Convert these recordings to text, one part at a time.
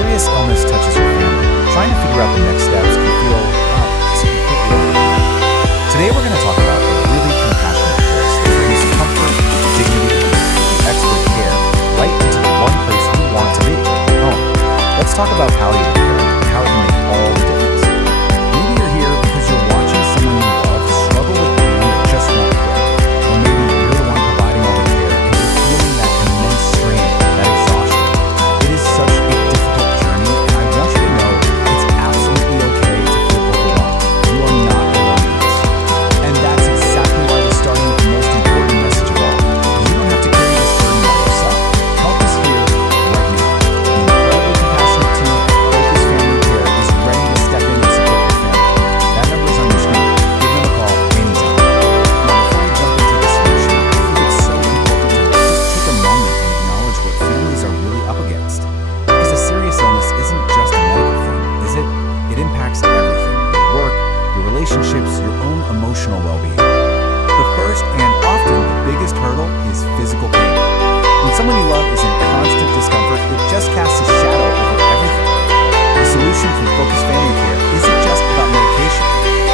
serious illness touches your family, trying to figure out the next steps can feel, just completely overwhelming. Today we're going to talk about a really compassionate choice that brings comfort, dignity, and expert care right into the one place you want to be, home. Let's talk about palliative care and how it can make all the difference. Maybe you're here because you're watching someone you love struggle with pain that just won't quit. Or maybe you're the one providing all the care and you're feeling that immense strain, that exhaustion. It is such a difficult journey, and I want you to know it's absolutely okay to feel overwhelmed. You are not alone in this. And that's exactly why we're starting with the most important message of all. You don't have to carry this burden by yourself. Help is here right now. The incredibly compassionate team at Focus Family Care is ready to step in and support your family. That number is on your screen. Give them a call anytime. Now, before we jump into the solution, I think it's so important to just take a moment and acknowledge what families are really up against. Because a serious illness isn't just a medical thing, is it? It impacts everything: your work, your relationships, your own emotional well-being. The first and often the biggest hurdle is physical pain. When someone you love is in constant discomfort, it just casts a shadow over everything. The solution from Focus Family Care isn't just about medication.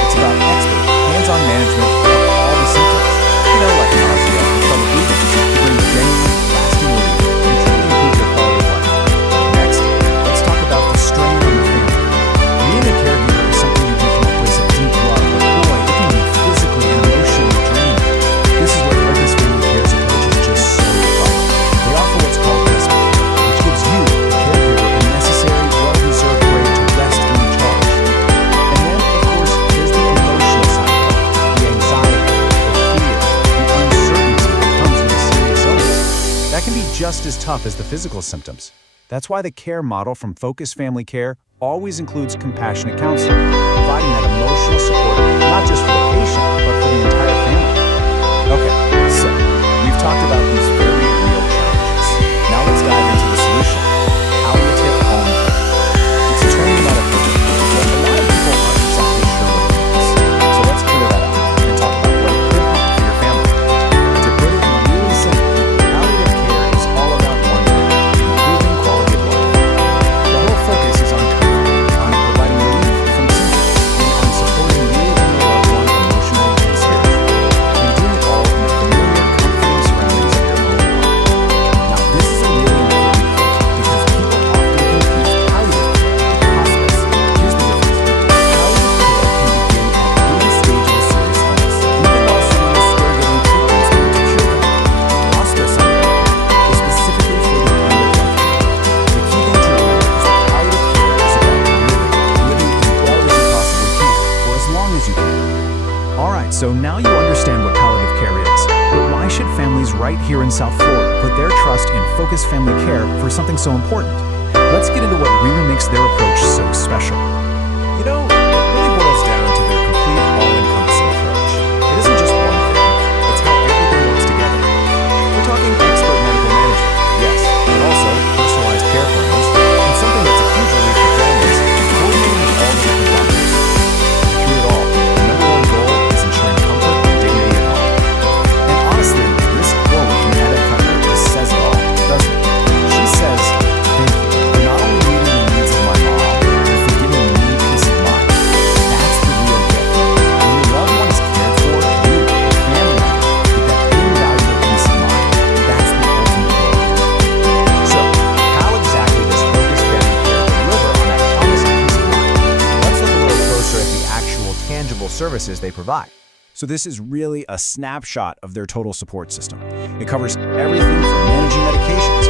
It's about expert, hands-on management of all the symptoms. Like nausea or trouble breathing, to bring genuine, lasting relief and truly improve your quality of life. Next, let's talk about the strain on the family. Being a caregiver is something you do from a place of deep love, but boy, it can be physically and emotionally draining. This is where Focus Family Care's approach is just so fun. They offer what's called Respite, which gives you, the caregiver, a necessary, well-deserved break to rest and recharge. And then, of course, there's the emotional side of it, the anxiety, the fear, the uncertainty that comes with a serious illness. That can be just as tough as the physical symptoms. That's why the care model from Focus Family Care always includes compassionate counseling, providing that emotional support not just for the patient, but for the entire family. Okay, so we've talked about these very real challenges. Now let's dive into the solution: palliative home care. It's a term you might have heard of, but a lot of people aren't exactly sure what it means. So let's clear that up and talk about what it could mean for your family. To put it really simply, palliative care is all about one thing: improving quality of life. The whole focus is on comfort, on providing relief from symptoms, and on supporting you and your loved one emotionally and spiritually, and doing it all in the familiar, comforting surroundings of your own home. Now, this is a really important point because people often confuse palliative care with hospice. Here's the difference: palliative care can begin at any stage of a serious illness, even while someone is still getting treatments meant to cure them. Hospice, on the other hand, is specifically for the end-of-life care. The key thing to remember is that palliative care is about living as well as you possibly can, for as long as you can. Alright, so now you understand what palliative care is, but why should families right here in South Florida put their trust in Focus Family Care for something so important? Let's get into what really makes their approach so special. It really boils down to their complete, all-encompassing approach. It isn't just one thing, it's how everything works together. We're talking expert medical management, yes, but also personalized care plans, and something that's a huge relief for families, coordinating with all the different doctors. Through it all, the number one goal is ensuring comfort and dignity at home. And honestly, this quote from Netta Cutler just says it all, doesn't it? She says, "Thank you for not only meeting the needs of my mom, but for giving me peace of mind." That's the real gift. When your loved one is cared for, you, your family member, get that invaluable peace of mind. That's the ultimate goal here. So, how exactly does Focus Family Care deliver on that promised peace of mind? Let's look a little closer at the actual tangible services they provide. So this is really a snapshot of their total support system. It covers everything from managing medications,